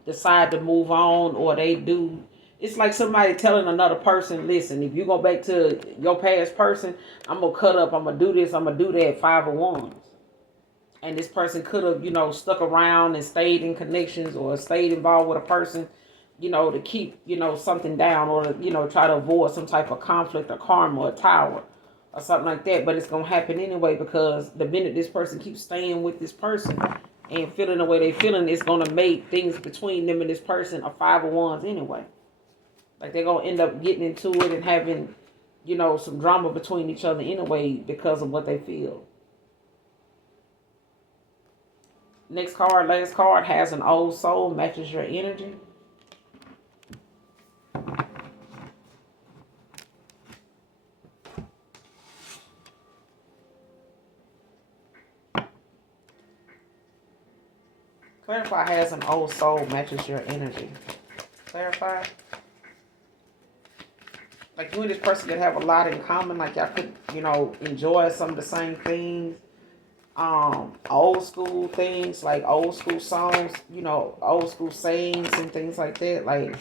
decide to move on, or they do, it's like somebody telling another person, listen, if you go back to your past person, I'm going to cut up, I'm going to do this, I'm going to do that, 501s. And this person could have, stuck around and stayed in connections or stayed involved with a person, to keep, something down, or to, try to avoid some type of conflict or karma or tower or something like that. But it's going to happen anyway, because the minute this person keeps staying with this person and feeling the way they feeling, it's going to make things between them and this person a 501s anyway. Like they're going to end up getting into it and having, some drama between each other anyway because of what they feel. Next card, last card, has an old soul, matches your energy. Clarify, has an old soul, matches your energy. Clarify. Like you and this person could have a lot in common. Like y'all could, enjoy some of the same things. Old school things, like old school songs, old school sayings and things like that. Like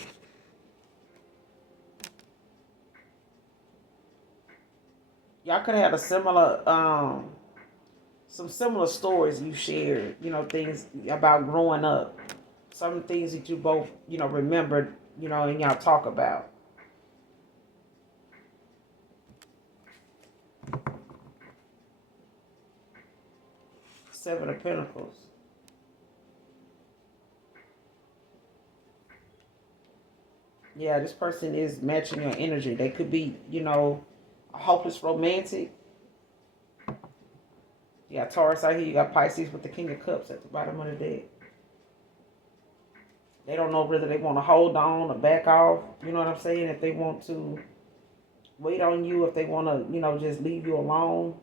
y'all could have a similar some similar stories you shared, things about growing up. Some things that you both, remembered, and y'all talk about. Seven of Pentacles. Yeah, this person is matching your energy. They could be, a hopeless romantic. You got Taurus out here. You got Pisces with the King of Cups at the bottom of the deck. They don't know whether they want to hold on or back off. You know what I'm saying? If they want to wait on you, if they want to, just leave you alone.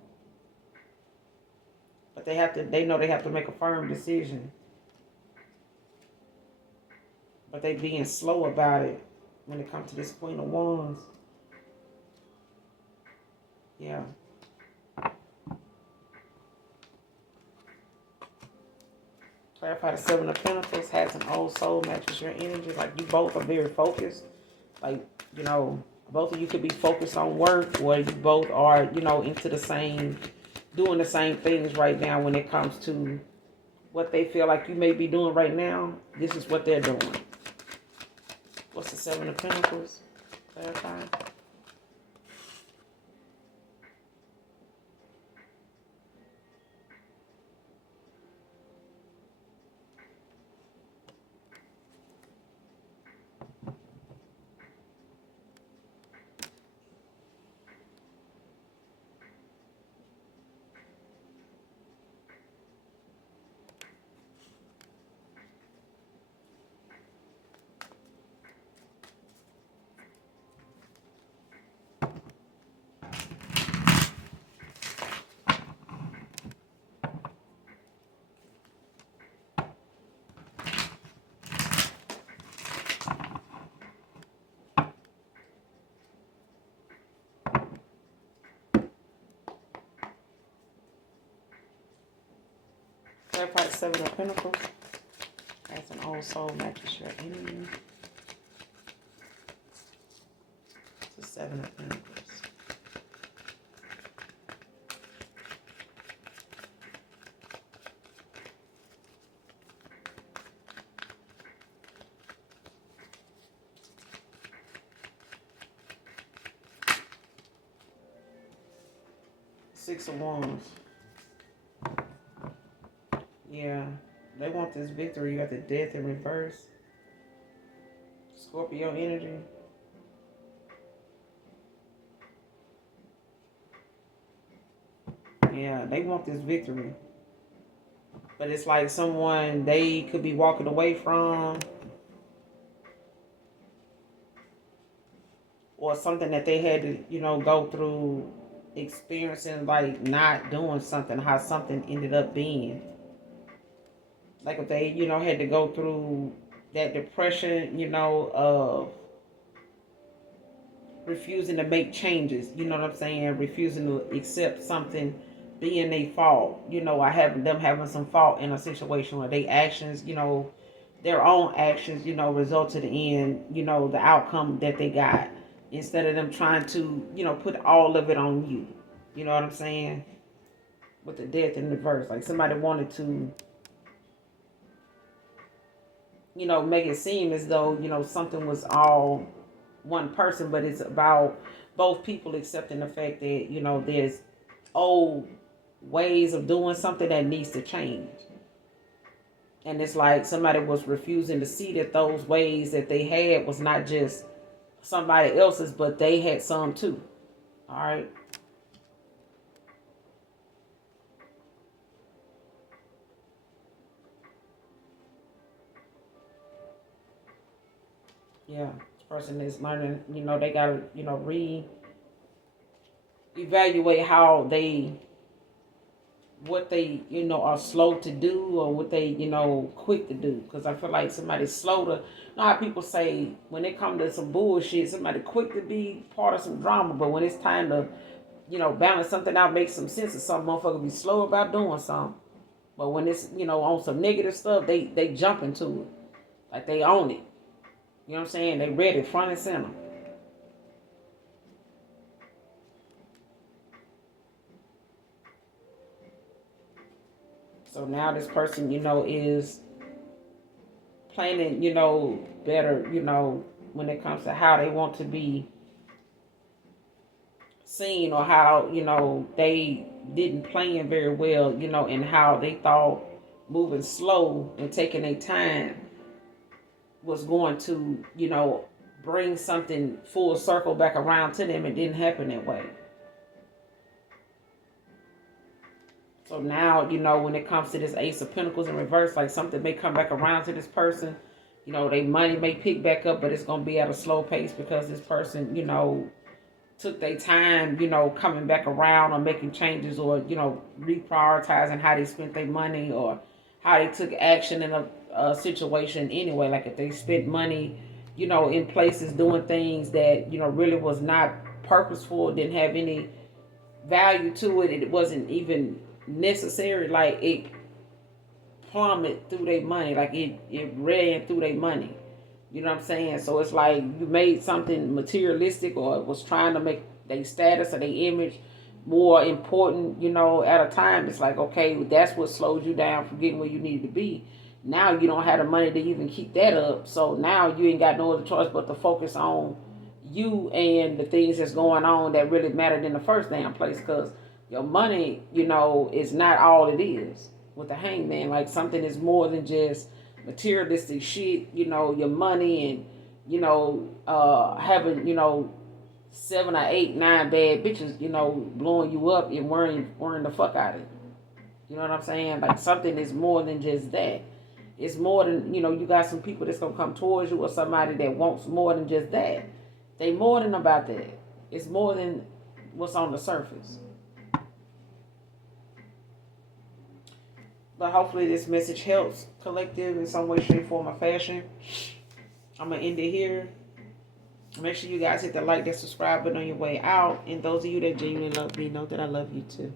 But they know they have to make a firm decision. But they being slow about it when it comes to this Queen of Wands. Yeah. Clarify, the Seven of Pentacles, has an old soul, matches your energy. Like you both are very focused. Like, both of you could be focused on work, or you both are, into the same, doing the same things right now when it comes to what they feel like you may be doing right now. This is what they're doing. What's the Seven of Pentacles? Clarify. Clarify, the Seven of Pentacles, has an old soul, matches your energy. It's the Seven of Pentacles. Six of Wands. Yeah, they want this victory. You got the Death in reverse. Scorpio energy. Yeah, they want this victory. But it's like someone they could be walking away from, or something that they had to, go through, experiencing, like not doing something, how something ended up being. Like if they, had to go through that depression, of refusing to make changes, you know what I'm saying? Refusing to accept something being a fault, I have them having some fault in a situation where they actions, their own actions, resulted in, the outcome that they got. Instead of them trying to, put all of it on you. You know what I'm saying? With the death in reverse. Like somebody wanted to, make it seem as though, something was all one person, but it's about both people accepting the fact that, there's old ways of doing something that needs to change. And it's like somebody was refusing to see that those ways that they had was not just somebody else's, but they had some too. All right. Yeah. This person is learning, they got to, evaluate how they, what they, are slow to do, or what they, quick to do. Because I feel like somebody's slow to, how people say when it comes to some bullshit, somebody quick to be part of some drama, but when it's time to, balance something out, make some sense of something, motherfucker be slow about doing something. But when it's, on some negative stuff, they jump into it. Like they own it. You know what I'm saying? They ready, front and center. So now this person, is planning, better, when it comes to how they want to be seen, or how, they didn't plan very well, and how they thought moving slow and taking their time was going to, bring something full circle back around to them. It didn't happen that way. So now, when it comes to this Ace of Pentacles in reverse, like something may come back around to this person. Their money may pick back up, but it's going to be at a slow pace because this person, took their time, coming back around or making changes, or, reprioritizing how they spent their money, or how they took action in a situation anyway. Like if they spent money, in places doing things that, really was not purposeful, didn't have any value to it, it wasn't even necessary, like it plummeted through their money, like it ran through their money. You know what I'm saying? So it's like you made something materialistic, or was trying to make their status or their image more important, at a time. It's like, okay, that's what slows you down from getting where you need to be. Now you don't have the money to even keep that up. So now you ain't got no other choice but to focus on you and the things that's going on that really mattered in the first damn place. Because your money, is not all it is with the hangman. Like something is more than just materialistic shit, your money, and, having, 7 or 8, 9 bad bitches, blowing you up and worrying the fuck out of you. You know what I'm saying? Like something is more than just that. It's more than, you got some people that's going to come towards you, or somebody that wants more than just that. They more than about that. It's more than what's on the surface. But hopefully this message helps, collective, in some way, shape, form, or fashion. I'm going to end it here. Make sure you guys hit the like, that subscribe button on your way out. And those of you that genuinely love me, know that I love you too.